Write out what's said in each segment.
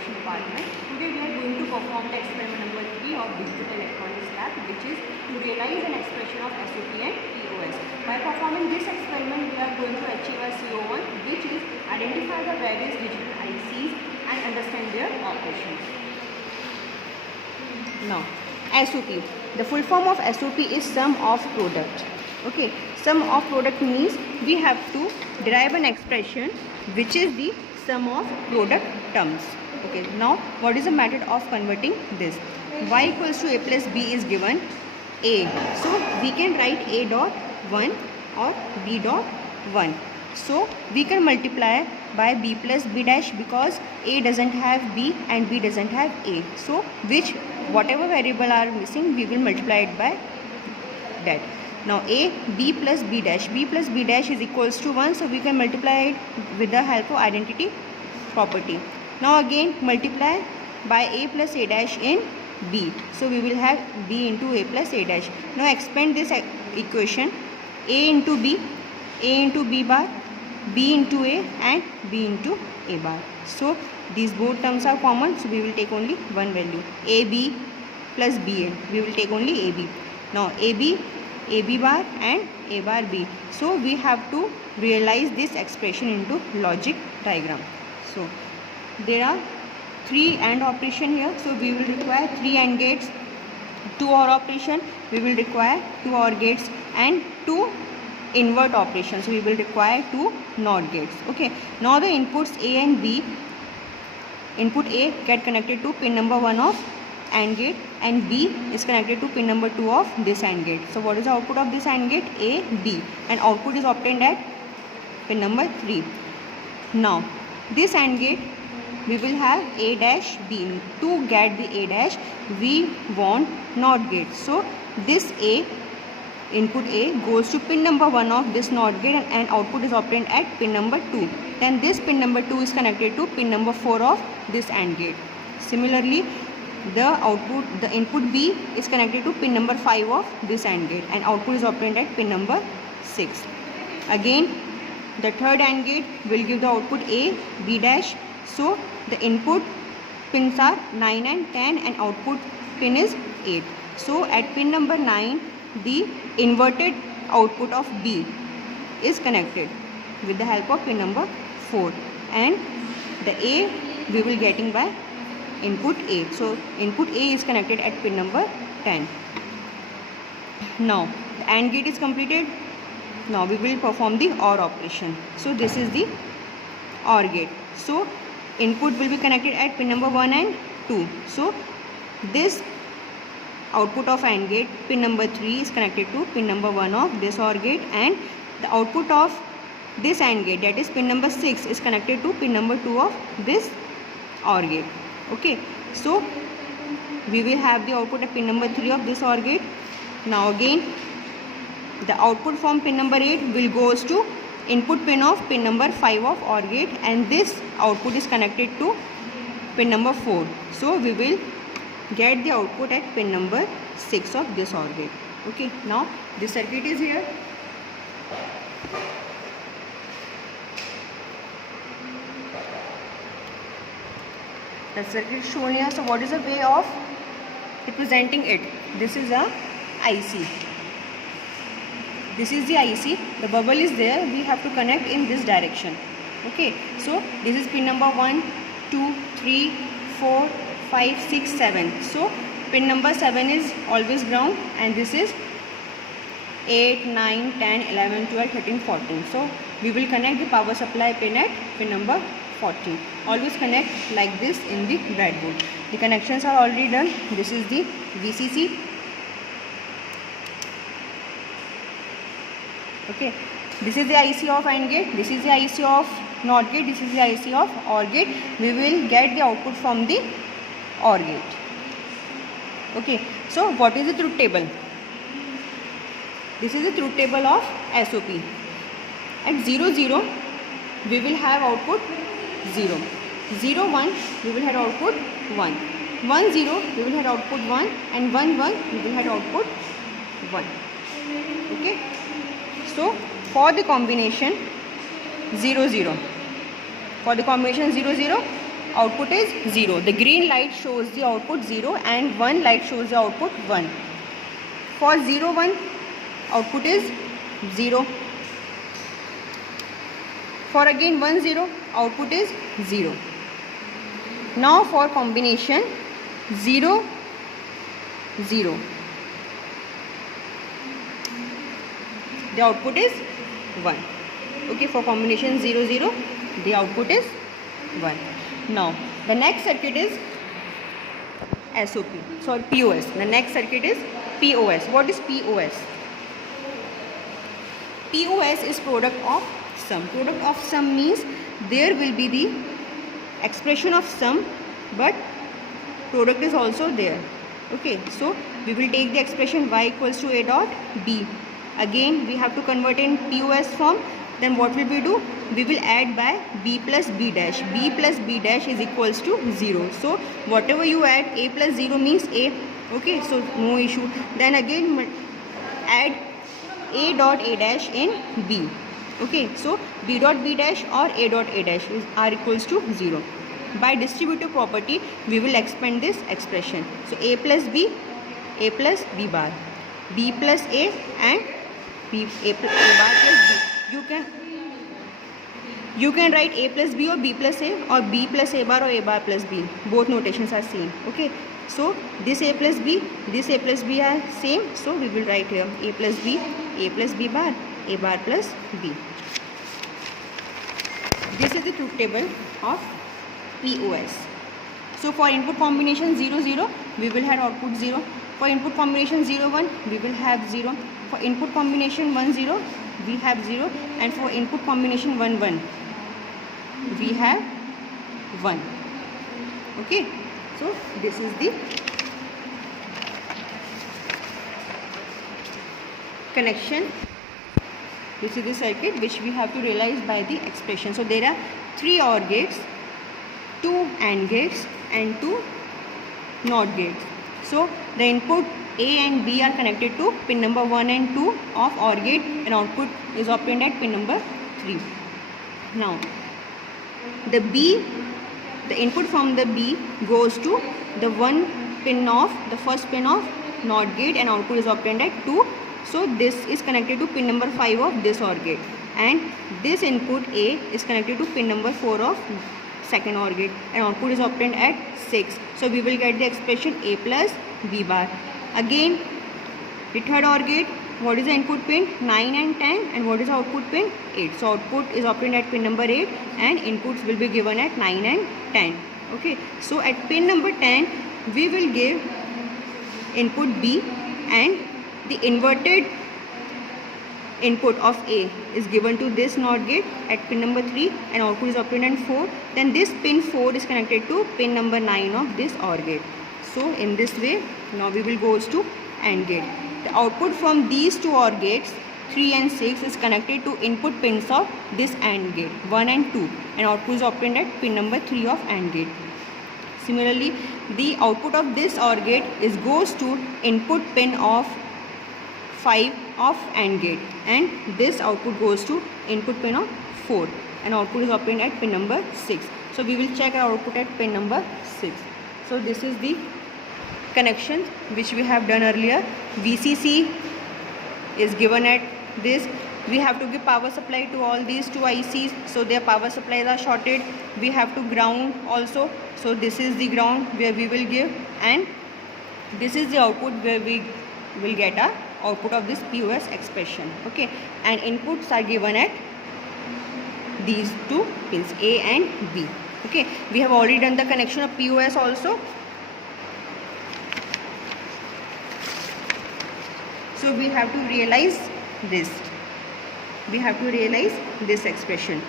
education department. Today we are going to perform the experiment number 3 of digital electronics lab, which is to realize an expression of SOP and POS. By performing this experiment, we are going to achieve a CO1, which is identify the various digital ICs and understand their operations. Now, SOP. The full form of SOP is sum of product. Okay, sum of product means we have to derive an expression which is the sum of product terms. Okay, now what is the method of converting this? Y equals to A plus B is given A. So we can write A dot 1 or B dot 1. So we can multiply by B plus B dash because A doesn't have B and B doesn't have A. So whatever variable are missing, we will multiply it by that. Now A, B plus B dash is equals to 1. So we can multiply it with the help of identity property. Now again multiply by A plus A dash in B. So we will have B into A plus A dash. Now expand this equation. A into B bar, B into A and B into A bar. So these both terms are common. So we will take only one value. AB plus BA. We will take only AB. Now AB bar and A bar B. So we have to realize this expression into logic diagram. So there are 3 AND operation here. So we will require 3 AND gates, 2 OR operation. We will require 2 OR gates and 2 invert operations. So we will require 2 NOT gates. Okay. Now the inputs A and B. Input A get connected to pin number 1 of AND gate and B is connected to pin number 2 of this AND gate. So what is the output of this AND gate? A, B, and output is obtained at pin number 3. Now this AND gate we will have A dash B. To get the A dash we want NOT gate. So this A, input A goes to pin number 1 of this NOT gate and output is obtained at pin number 2. Then this pin number 2 is connected to pin number 4 of this AND gate. Similarly, the input B is connected to pin number 5 of this AND gate and output is obtained at pin number 6. Again, the third AND gate will give the output A, B dash. So the input pins are 9 and 10 and output pin is 8. So at pin number 9, the inverted output of B is connected with the help of pin number 4 and the A we will getting by input A. So input A is connected at pin number 10. Now the AND gate is completed. Now we will perform the OR operation. So this is the OR gate. So input will be connected at pin number 1 and 2. So this output of AND gate pin number 3 is connected to pin number 1 of this OR gate and the output of this AND gate, that is pin number 6, is connected to pin number 2 of this OR gate. Okay, so we will have the output at pin number 3 of this OR gate. Now again the output from pin number 8 will goes to input pin of pin number 5 of OR gate and this output is connected to pin number 4. So we will get the output at pin number 6 of this OR gate. Okay, now this circuit is here. The circuit is shown here. So what is the way of representing it? This is a IC. This is the IC. The bubble is there. We have to connect in this direction. Okay. So this is pin number 1, 2, 3, 4, 5, 6, 7. So pin number 7 is always ground and this is 8, 9, 10, 11, 12, 13, 14. So we will connect the power supply pin at pin number 14. Always connect like this in the breadboard. The connections are already done. This is the VCC. Okay. This is the IC of AND gate. This is the IC of NOT gate. This is the IC of OR gate. We will get the output from the OR gate. Okay. So what is the truth table? This is the truth table of SOP. At 0, 0, we will have output 0. 0, 1, we will have output 1. 1, 0, we will have output 1 and 1, 1, we will have output 1. Okay. So for the combination 0, 0, for the combination 0, 0, output is 0. The green light shows the output 0 and 1 light shows the output 1. For 0 1 output is 0. For again 1 0 output is 0. Now for combination 0 0, the output is 1. Okay, for combination 0 0 the output is 1. Now the next circuit is POS. The next circuit is POS. What is POS? POS is product of sum. Product of sum means there will be the expression of sum, but product is also there. Okay, so we will take the expression y equals to a dot b. Again we have to convert in POS form. Then what will we do? We will add by b plus b dash. B plus b dash is equals to 0. So whatever you add, a plus 0 means a. Okay, so no issue. Then again add a dot a dash in b. Okay, so b dot b dash or a dot a dash are equals to 0. By distributive property we will expand this expression. So a plus b bar, b plus a and a bar plus b. You can write a plus b or b plus a or b plus a bar or a bar plus b. Both notations are same. Okay, so this a plus b are same. So we will write here a plus b bar, a bar plus b. This is the truth table of POS. So for input combination 0 0 we will have output 0. For input combination 0 1 we will have 0. For input combination 1 0 we have 0, and for input combination 1 1 we have 1. Okay, so this is the connection. This is the circuit which we have to realize by the expression. So there are 3 OR gates, 2 AND gates and 2 NOT gates. So the input A and B are connected to pin number 1 and 2 of OR gate, and output is obtained at pin number 3. Now the input from the B goes to the first pin of NOT gate, and output is obtained at 2. So this is connected to pin number 5 of this OR gate, and this input A is connected to pin number 4 of second OR gate, and output is obtained at 6. So we will get the expression a plus b bar. Again the third OR gate, what is the input pin? 9 and 10, and what is the output pin? 8. So output is obtained at pin number 8 and inputs will be given at 9 and 10. Okay, so at pin number 10 we will give input B, and the inverted input of A is given to this NOT gate at pin number 3, and output is obtained at 4. Then this pin 4 is connected to pin number 9 of this OR gate. So in this way now we will go to AND gate. The output from these two OR gates 3 and 6 is connected to input pins of this AND gate 1 and 2, and output is obtained at pin number 3 of AND gate. Similarly, the output of this OR gate goes to input pin of 5 of AND gate, and this output goes to input pin of 4, and output is obtained at pin number 6. So we will check our output at pin number 6. So this is the connection which we have done earlier. VCC is given at this. We have to give power supply to all these two ICs, so their power supplies are shorted. We have to ground also. So this is the ground where we will give, and this is the output where we will get our output of this POS expression. Okay, and inputs are given at these two pins A and B. Okay, we have already done the connection of POS also. So we have to realize this. We have to realize this expression.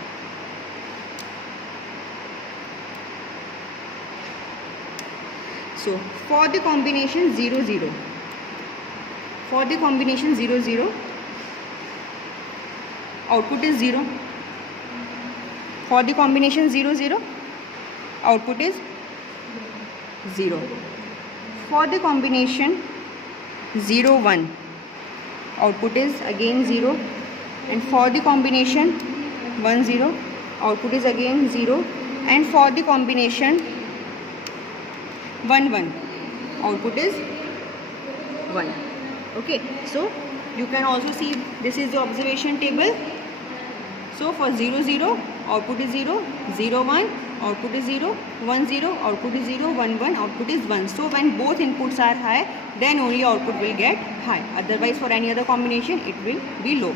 So for the combination 0 0, for the combination 0 0, output is 0. For the combination 0 0, output is 0. For the combination 0 1, output is again 0, and for the combination 1 0, output is again 0, and for the combination 1 1, output is 1. Okay, so you can also see this is the observation table. So for 0 0, output is 0, 0 1, output is 0, 1 0, output is 0, 1 1, output is 1. So when both inputs are high, then only output will get high. Otherwise for any other combination it will be low.